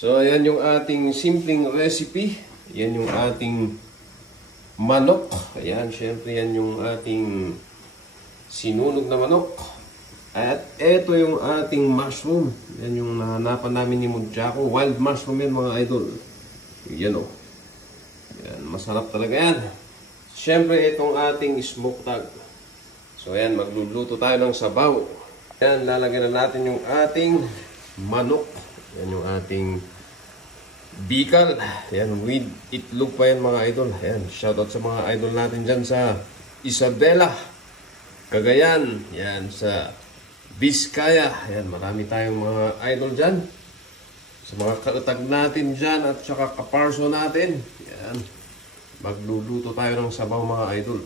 So, ayan yung ating simpleng recipe. Ayan yung ating manok. Ayan, syempre yan yung ating sinunog na manok. At eto yung ating mushroom. Yan yung nahanapan namin ni Mudjako. Wild mushroom yan mga idol. Yan o. Yan, masarap talaga yan. Syempre itong ating smoked tag. So ayan, magluluto tayo ng sabaw. Ayan, lalagyan na natin yung ating manok. Yan yung ating bikal. Ayan, with itlog pa yan mga idol. Ayan, shoutout sa mga idol natin dyan sa Isabela, Cagayan. Ayan, sa Vizcaya. Ayan, marami tayong mga idol dyan. Sa mga kautag natin dyan at saka kaparso natin. Ayan, magluluto tayo ng sabaw mga idol.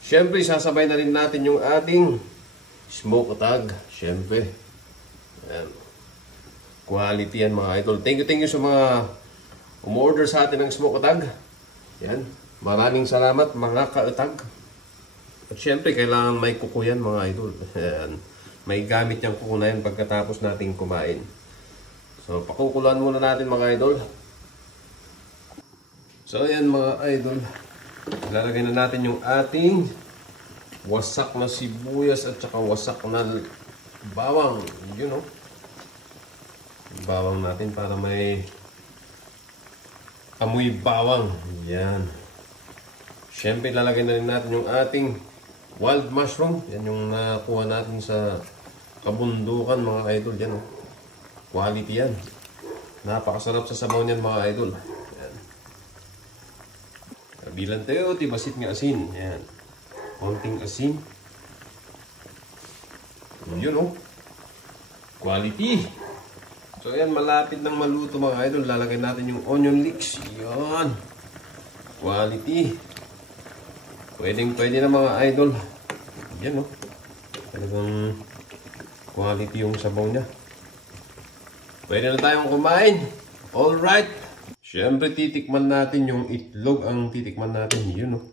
Siyempre, sasabay na rin natin yung ating smoked tag. Siyempre. Ayan. Quality yan mga idol. Thank you sa mga umorder sa atin ng smoked tag. Ayan. Maraming salamat mga kautag. At siyempre, kailangan may kuko yan mga idol. Ayan. May gamit yung kuko na yan pagkatapos natin kumain. So, pakukuluan muna natin mga idol. So, ayan mga idol. Ilalagay na natin yung ating wasak na sibuyas at saka wasak na bawang. Yun o. Bawang natin para may amoy bawang. Yan. Siyempre, ilalagay na rin natin yung ating wild mushroom. Yan yung nakuha natin sa kabundukan mga idol. Yan o. Quality yan. Napakasarap sa sabaw niyan mga idol. Bilang tayo, tibasit nga asin. Ayan. Konting asin. Yun o. Quality. So ayan, malapit nang maluto mga idol. Lalagay natin yung onion leeks. Yun. Quality. Pwede na mga idol. Yan o. Talagang quality yung sabaw niya. Pwede na tayong kumain. Alright. Siyempre, titikman natin yung itlog. Ang titikman natin, yun o.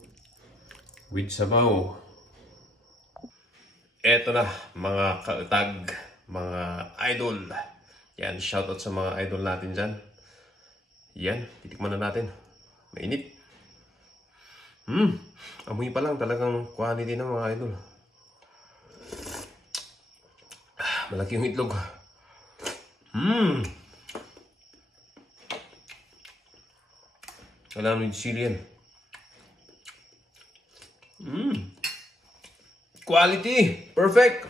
With sabaw. Eto na, mga kautag, mga idol. Yan, shoutout sa mga idol natin dyan. Yan, titikman na natin. Mainit. Amoy pa lang, talagang quality na mga idol. Malaki yung itlog. Kailangan with chili yan. Quality! Perfect!